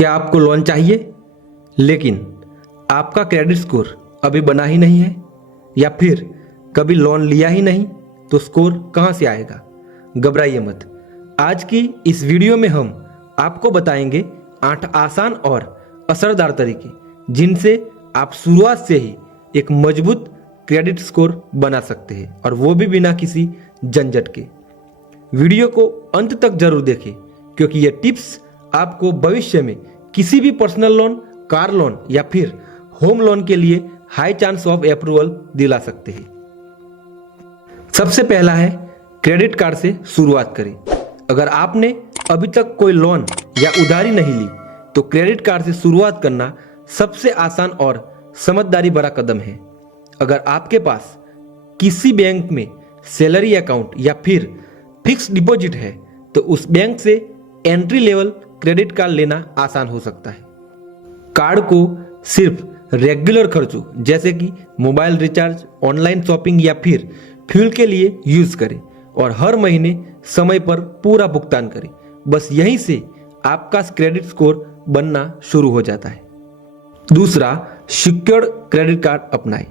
क्या आपको लोन चाहिए लेकिन आपका क्रेडिट स्कोर अभी बना ही नहीं है, या फिर कभी लोन लिया ही नहीं, तो स्कोर कहां से आएगा? घबराइए मत। आज की इस वीडियो में हम आपको बताएंगे 8 आसान और असरदार तरीके जिनसे आप शुरुआत से ही एक मजबूत क्रेडिट स्कोर बना सकते हैं, और वो भी बिना किसी झंझट के। वीडियो को अंत तक जरूर देखें, क्योंकि ये टिप्स आपको भविष्य में किसी भी पर्सनल लोन, कार लोन या फिर होम लोन के लिए हाई चांस ऑफ अप्रूवल दिला सकते हैं। सबसे पहला है क्रेडिट कार्ड से शुरुआत करें। अगर आपने अभी तक कोई लोन या उधारी नहीं ली, तो क्रेडिट कार्ड से शुरुआत करना सबसे आसान और समझदारी भरा कदम है। अगर आपके पास किसी बैंक में सैलरी अकाउंट या फिर फिक्स डिपॉजिट है, तो उस बैंक से एंट्री लेवल क्रेडिट कार्ड लेना आसान हो सकता है। कार्ड को सिर्फ रेगुलर खर्चों जैसे कि मोबाइल रिचार्ज, ऑनलाइन शॉपिंग या फिर फ्यूल के लिए यूज करें, और हर महीने समय पर पूरा भुगतान करें। बस यहीं से आपका क्रेडिट स्कोर बनना शुरू हो जाता है। दूसरा, सिक्योर्ड क्रेडिट कार्ड अपनाएं।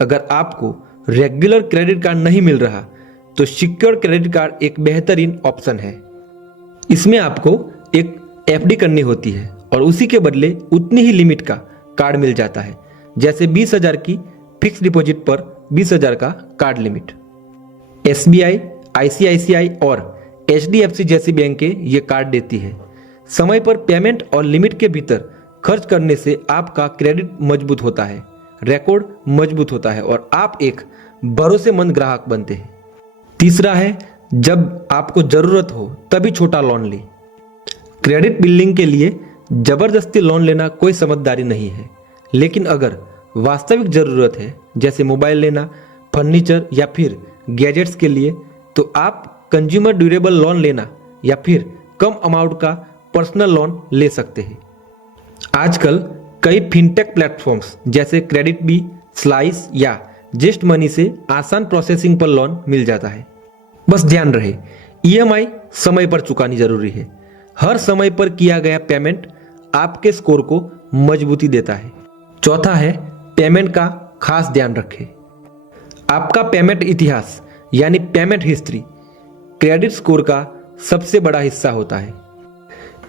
अगर आपको रेगुलर क्रेडिट कार्ड नहीं मिल रहा, तो सिक्योर्ड क्रेडिट कार्ड एक बेहतरीन ऑप्शन है। इसमें आपको एक एफडी करनी होती है और उसी के बदले उतनी ही लिमिट का कार्ड मिल जाता है, जैसे 20,000 की फिक्स डिपॉजिट पर 20,000 का कार्ड लिमिट। एसबीआई, आईसीआईसीआई और एचडीएफसी जैसी बैंकें ये कार्ड देती है। समय पर पेमेंट और लिमिट के भीतर खर्च करने से आपका क्रेडिट मजबूत होता है, रिकॉर्ड मजबूत होता है और आप एक भरोसेमंद ग्राहक बनते हैं। तीसरा है, जब आपको जरूरत हो तभी छोटा लोन लें। क्रेडिट बिल्डिंग के लिए जबरदस्ती लोन लेना कोई समझदारी नहीं है, लेकिन अगर वास्तविक जरूरत है, जैसे मोबाइल लेना, फर्नीचर या फिर गैजेट्स के लिए, तो आप कंज्यूमर ड्यूरेबल लोन लेना या फिर कम अमाउंट का पर्सनल लोन ले सकते हैं। आजकल कई फिनटेक प्लेटफॉर्म्स जैसे क्रेडिट बी, स्लाइस या जस्ट मनी से आसान प्रोसेसिंग पर लोन मिल जाता है। बस ध्यान रहे, ईएमआई समय पर चुकानी जरूरी है। हर समय पर किया गया पेमेंट आपके स्कोर को मजबूती देता है। चौथा है, पेमेंट का खास ध्यान रखें। आपका पेमेंट इतिहास यानी पेमेंट हिस्ट्री क्रेडिट स्कोर का सबसे बड़ा हिस्सा होता है।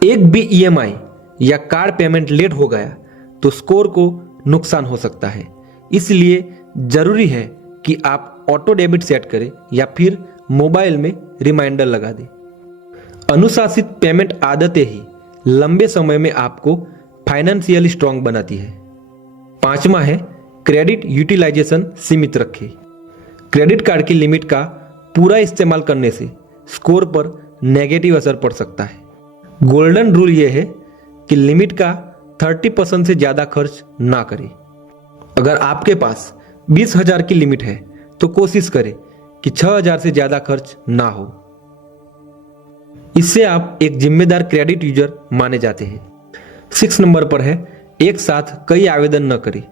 एक भी ईएमआई या कार्ड पेमेंट लेट हो गया तो स्कोर को नुकसान हो सकता है। इसलिए जरूरी है कि आप ऑटो डेबिट सेट करें या फिर मोबाइल में रिमाइंडर लगा दें। अनुशासित पेमेंट आदतें ही लंबे समय में आपको फाइनेंशियली स्ट्रांग बनाती है। पांचवा है, क्रेडिट यूटिलाइजेशन सीमित रखें। क्रेडिट कार्ड की लिमिट का पूरा इस्तेमाल करने से स्कोर पर नेगेटिव असर पड़ सकता है। गोल्डन रूल यह है कि लिमिट का 30% से ज्यादा खर्च ना करें। अगर आपके पास 20,000 की लिमिट है, तो कोशिश करें कि 6,000 से ज्यादा खर्च ना हो। इससे आप एक जिम्मेदार क्रेडिट यूजर माने जाते हैं। 6 नंबर पर है, एक साथ कई आवेदन न करें।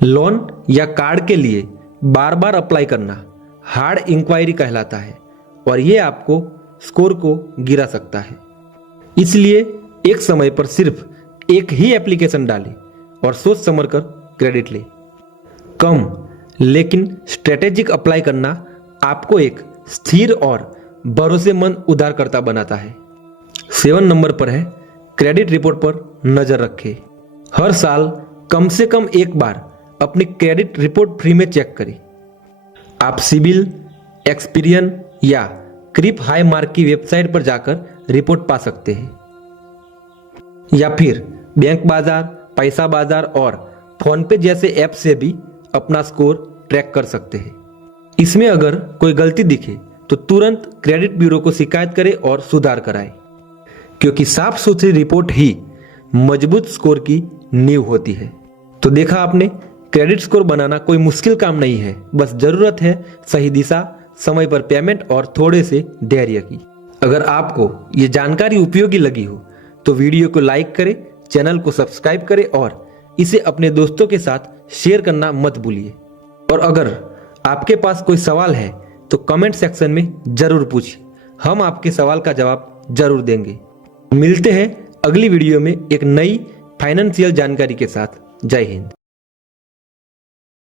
लोन या कार्ड के लिए बार बार अप्लाई करना हार्ड इंक्वायरी कहलाता है, और यह आपको स्कोर को गिरा सकता है। इसलिए एक समय पर सिर्फ एक ही एप्लीकेशन डालें और सोच समझकर क्रेडिट लें। कम लेकिन स्ट्रेटेजिक अप्लाई करना आपको एक स्थिर और भरोसेमंद उधारकर्ता बनाता है। 7 नंबर पर है, क्रेडिट रिपोर्ट पर नजर रखें। हर साल कम से कम एक बार अपनी क्रेडिट रिपोर्ट फ्री में चेक करें। आप सिबिल, एक्सपीरियन या क्रिप हाई मार्क की वेबसाइट पर जाकर रिपोर्ट पा सकते हैं, या फिर बैंक बाजार, पैसा बाजार और फोनपे जैसे ऐप से भी अपना स्कोर ट्रैक कर सकते हैं। इसमें अगर कोई गलती दिखे तो तुरंत क्रेडिट ब्यूरो को शिकायत करें और सुधार कराएं, क्योंकि साफ सुथरी रिपोर्ट ही मजबूत स्कोर की नींव होती है। तो देखा आपने, क्रेडिट स्कोर बनाना कोई मुश्किल काम नहीं है, बस जरूरत है सही दिशा, समय पर पेमेंट और थोड़े से धैर्य की। अगर आपको ये जानकारी उपयोगी लगी हो तो वीडियो को लाइक करें, चैनल को सब्सक्राइब करें और इसे अपने दोस्तों के साथ शेयर करना मत भूलिए। और अगर आपके पास कोई सवाल है तो कमेंट सेक्शन में जरूर पूछिए, हम आपके सवाल का जवाब जरूर देंगे। मिलते हैं अगली वीडियो में एक नई फाइनेंशियल जानकारी के साथ। जय हिंद।